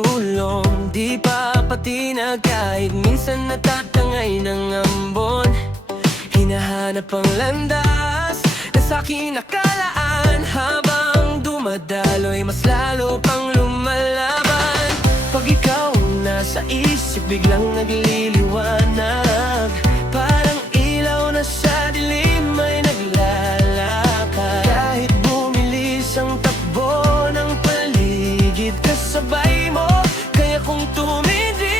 tumutulong. Di pa patinag kahit minsan natatangay ng ambon. Hinahanap ang landas na sa'king nakalaan. Habang dumadaloy mas lalo pang lumalaban. Pag ikaw ang nasa isip biglang nagliliwanag. Parang ilaw na sa dilim ay naglalakad. Kahit bumilis ang takbo ng paligid, kasabay mo kaya kung tumindig.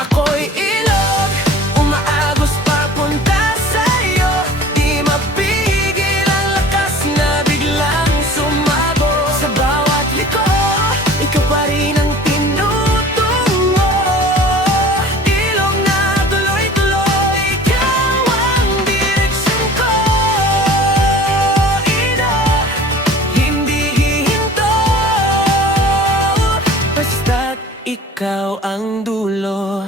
Ako'y ilog, umaagos papunta sa'yo. Di mapigil ang lakas na biglang sumabog. Sa bawat liko, ikaw pa rin ang tinutungo. Ilog na tuloy-tuloy, ikaw ang direksyon ko. Ilog, hindi hihinto, basta't ikaw ang dulo.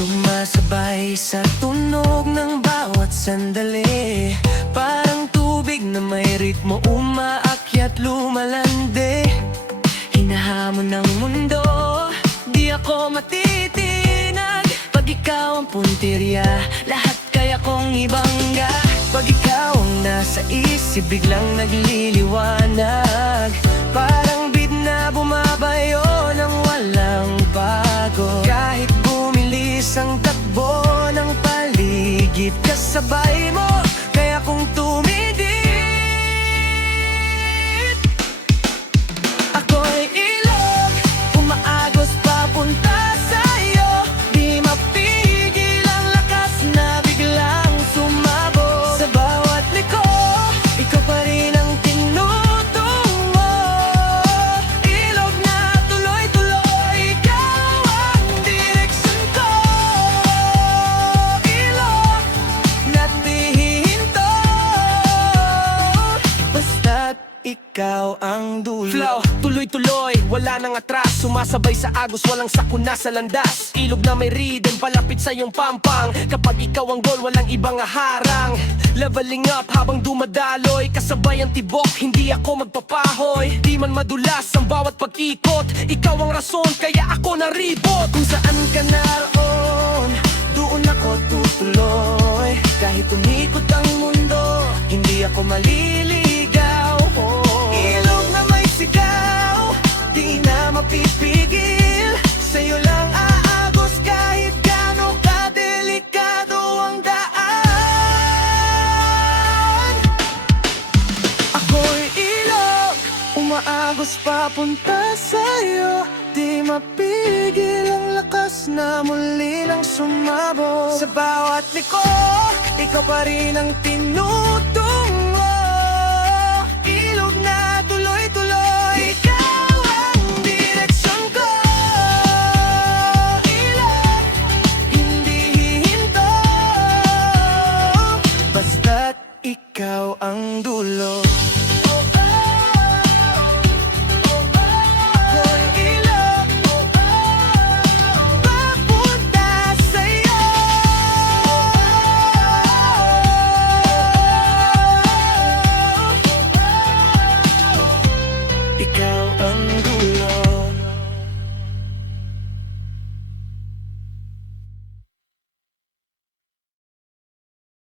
Sumasabay sa tunog ng bawat sandali. Parang tubig na may ritmo, umaakyat lumalande. Hinahamon ng mundo, di ako matitinag. Pag ikaw ang puntirya, lahat kaya kong ibangga. Pag ikaw ang nasa isip, biglang nagliliwanag. Parang beat na bumabayo ng walang bago. Kahit bumilis ang takbo ng paligid, kasabay mo kaya kung tumidid. Ako'y ilog, umaagos papunta sa'yo. Di mapigil ang lakas na biglang sumabog. Sa bawat liko, ikaw pa rin ang tinutungo. Ilog na tuloy-tuloy, ikaw ang direksyon ko. Ilog na di hihinto, basta't ikaw ang dulo. Flow, tuloy-tuloy, wala nang atras. Sumasabay sa agos, walang sakuna sa landas. Ilog na may rhythm, palapit sa iyong pampang. Kapag ikaw ang goal, walang ibang harang. Leveling up habang dumadaloy, kasabay ang tibok, hindi ako magpapahoy. Di man madulas ang bawat pag-ikot, ikaw ang rason, kaya ako naribot. Kung saan ka naroon, doon ako tutuloy. Kahit umikot ang mundo, hindi ako maliligaw. Ilog na may sigaw, di na mapipigil. Sa'yo lang aagos kahit gaano kadelikado ang daan. Ako'y ilog, umaagos papunta sa'yo. Di mapigil ang lakas na muli nang sumabog. Sa bawat liko, ikaw pa rin ang tinutungo. Ilog na tuloy-tuloy, ikaw ang direksyon ko. Ilog, hindi hihinto, basta't ikaw ang dulo. Ikaw ang